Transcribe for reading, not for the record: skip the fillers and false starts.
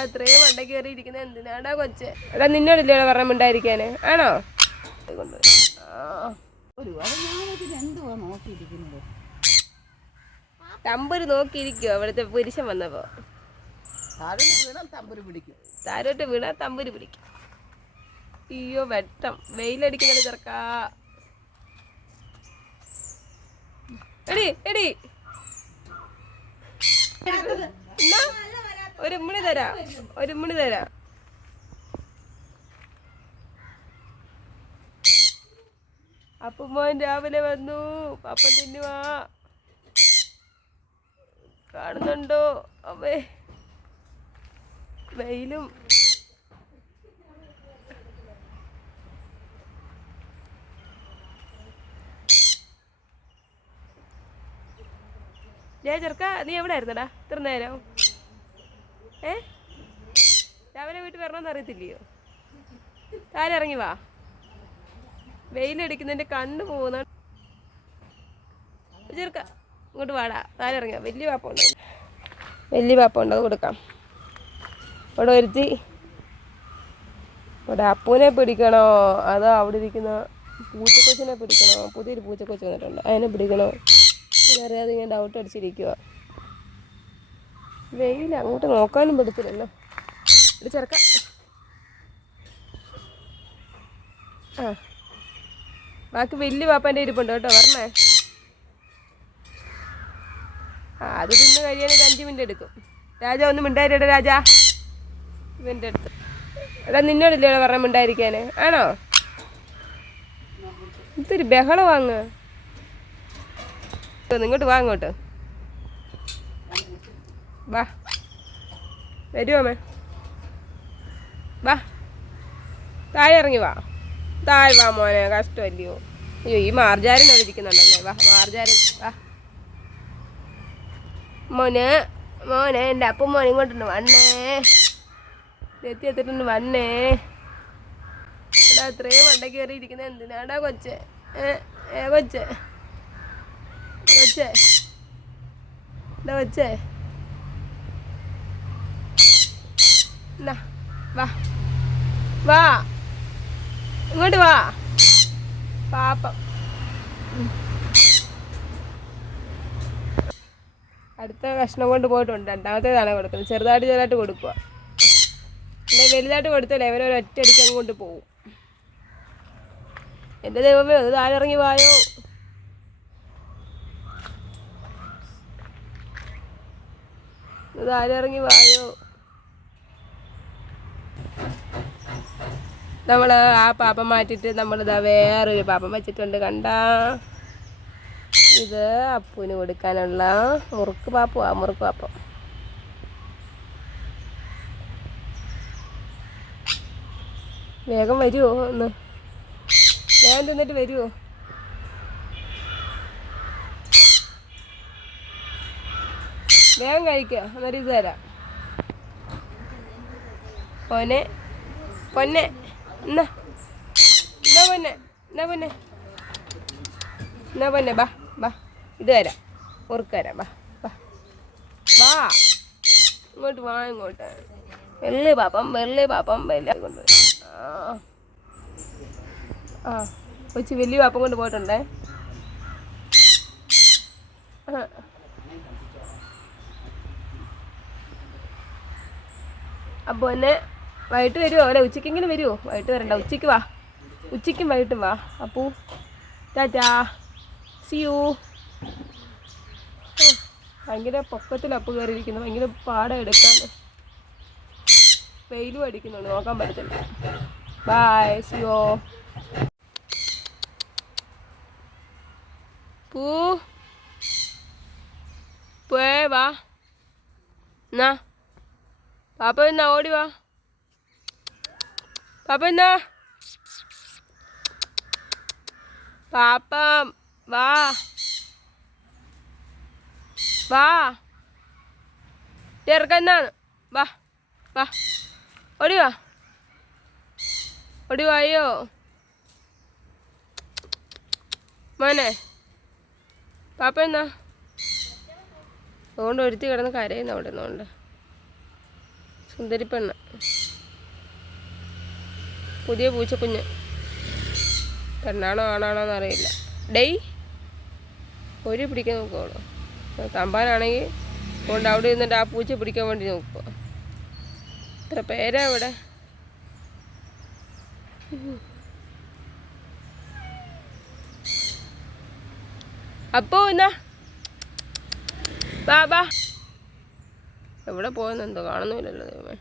അത്രയും മണ്ടയ്ക്ക് കയറി ഇരിക്കുന്നത് എന്തിനാടാ കൊച്ചെ? എടാ നിന്നോടില്ലേ പറഞ്ഞ മിണ്ടായിരിക്കാന്? ആണോ? തമ്പുര് നോക്കിയിരിക്കുവോ അവിടുത്തെ പുരുഷൻ വന്നപ്പോ? താരോട്ട് വീണ തമ്പുര് പിടിക്കും. അയ്യോ വെട്ടം വെയിലടിക്കുന്നത് ചെറുക്കാ. എടി എടി ഒരു ഉമ്മണി തരാം, ഒരു ഉമ്മണി തരാം. അപ്പുമോൻ രാവിലെ വന്നു. പപ്പ തിന്നുവാ. കാണുന്നുണ്ടോ അവേ? വെയിലും ചെറുക്ക നീ എവിടെ ആയിരുന്നടാ ഇത്ര നേരം? രാവിലെ വീട്ടിൽ വരണമെന്ന് അറിയത്തില്ലയോ? താരം ഇറങ്ങി വാ. വെയിലടിക്കുന്നതിന്റെ കണ്ണ് പോകുന്ന ചെറുക്ക ഇങ്ങോട്ട് വാടാ. താരം ഇറങ്ങിയ വലിയ പാപ്പ ഉണ്ടോ? വലിയ പാപ്പ ഉണ്ടോ? അത് കൊടുക്കാം. ഇവിടെ ഒരുത്തി. ഇവിടെ അപ്പൂനെ പിടിക്കണോ അതോ അവിടെ ഇരിക്കുന്ന പൂച്ചക്കൊച്ചിനെ പിടിക്കണോ? പുതിയൊരു പൂച്ചക്കൊച്ച് വന്നിട്ടുണ്ട്, അതിനെ പിടിക്കണോ എന്നറിയാതെ ഇങ്ങനെ ഡൗട്ട് അടിച്ചിരിക്കുക. വെയിൽ അങ്ങോട്ട് നോക്കാനും പറ്റത്തില്ലല്ലോ. ഒരു ചെറുക്ക. ആ ബാക്കി വലിയ പാപ്പാൻ്റെ ഇരിപ്പുണ്ട് കേട്ടോ, വരണേ. അത് തിന്ന് കഴിയാനൊരു 5 മിനിറ്റ് എടുക്കും. രാജ ഒന്ന് മിണ്ടായിരട്ടെ രാജ. ഇവൻ്റെ അടുത്ത് എടാ നിന്നോടില്ലേ പറഞ്ഞ മിണ്ടായിരിക്കാന്? ആണോ? ഇതൊരു ബഹളം വാങ്ങ്. ഇങ്ങോട്ട് വാ, അങ്ങോട്ട് വാ. വരുമോ അമ്മേ? വാ താഴെ ഇറങ്ങി വാ. താഴെ വാ മോനെ, കഷ്ടമല്ലയോ? അയ്യോ ഈ മാർജാരൻ അവിടെ ഇരിക്കുന്നുണ്ടല്ലേ. വാ മാർജാരൻ വാ. മോനെ മോനെ എൻ്റെ അപ്പം മോനെ ഇങ്ങോട്ടുണ്ട് വന്നേ. എത്തിയെത്തിട്ടുണ്ട് വന്നേ. എടാ അത്രയും മണ്ടയ്ക്ക് കയറി ഇരിക്കുന്നത് എന്തിനാടാ കൊച്ചെ? കൊച്ചെ കൊച്ചെ എന്താ കൊച്ചേ? എന്താ വാ വാ ഇങ്ങോട്ട് വാ പാപ്പം. അടുത്ത കഷ്ണം കൊണ്ട് പോയിട്ടുണ്ട്. രണ്ടാമത്തേതാണ് കൊടുക്കുന്നത്. ചെറുതായിട്ട് കൊടുക്കുക. അല്ലെ വലുതായിട്ട് കൊടുത്തല്ലേ അവരൊരു ഒറ്റയടിക്ക് അങ്ങ് കൊണ്ട് പോകും. എൻ്റെ ദൈവമേ അത് താഴെ ഇറങ്ങി വായോ. താഴെ ഇറങ്ങി വായോ. നമ്മൾ ആ പാപ്പം മാറ്റിയിട്ട് നമ്മളിതാ വേറൊരു പാപ്പം വെച്ചിട്ടുണ്ട് കണ്ടാ. ഇത് അപ്പൂന് കൊടുക്കാനുള്ള മുറുക്ക് പാപ്പുവാ. മുറുക്ക് പാപ്പം വേഗം വരുമോ? ഒന്ന് വേഗം തിന്നിട്ട് വരുമോ? വേഗം കഴിക്കുക, അന്നേരം ഇത് തരാം. പൊന്നെ പൊന്നെ എന്നാ എന്നാ പൊന്നെ എന്നാ പൊന്നെ എന്നാ പൊന്നെ ബാ ബാ. ഇത് തരാം, മുറുക്ക് തരാം. ബാ ബാ ബാ ഇങ്ങോട്ട് വാ. ഇങ്ങോട്ട് വെള്ളി പാപ്പം വെല്ല കൊണ്ട്. ആ കൊച്ചി വലിയ പാപ്പം കൊണ്ട് പോയിട്ടുണ്ടേ. അപ്പോൾ എന്നെ വൈകിട്ട് വരുമോ? അല്ലെ ഉച്ചയ്ക്കെങ്കിലും വരുമോ? വൈകിട്ട് വരണ്ട, ഉച്ചയ്ക്ക് വാ. ഉച്ചയ്ക്കും വൈകിട്ടും വാ. Appu tata, see you. ഭയങ്കര പൊക്കത്തിൽ അപ്പ് കയറിയിരിക്കുന്നു. ഭയങ്കര പാടം എടുക്കാൻ. വെയിലും അടിക്കുന്നുണ്ട്, നോക്കാൻ പറ്റത്തില്ല. Bye, see you. പൂ പോയേ വാ. എന്നാ പാപ്പ എന്നാ ഓടി വാ. പാപ്പ എന്നാ പാപ്പ വാ വാ. ചെറുക്കന്നാണ്. വാ വാ ഓടി വാ. ഓടി വായോ മോനെ. പാപ്പ എന്നാ അതുകൊണ്ട് ഒരുത്തി കിടന്ന് കരയുന്ന അവിടെ നിന്നുകൊണ്ട്. സുന്ദരിപ്പെണ്ണ്, പുതിയ പൂച്ചക്കുഞ്ഞ്. പെണ്ണാണോ ആണാണോ എന്നറിയില്ല. ഡെയ് ഒരു പിടിക്കാൻ നോക്കുള്ളൂ. തമ്പാനാണെങ്കിൽ കൊണ്ട് അവിടെ ഇരുന്നിട്ട് ആ പൂച്ച പിടിക്കാൻ വേണ്ടി നോക്കുക. ഇത്ര പേരാ ഇവിടെ. അപ്പോ എന്നാ ബാ ബാ, എവിടെ പോയെന്നെന്തോ കാണുന്നില്ലല്ലോ ദൈവമേ.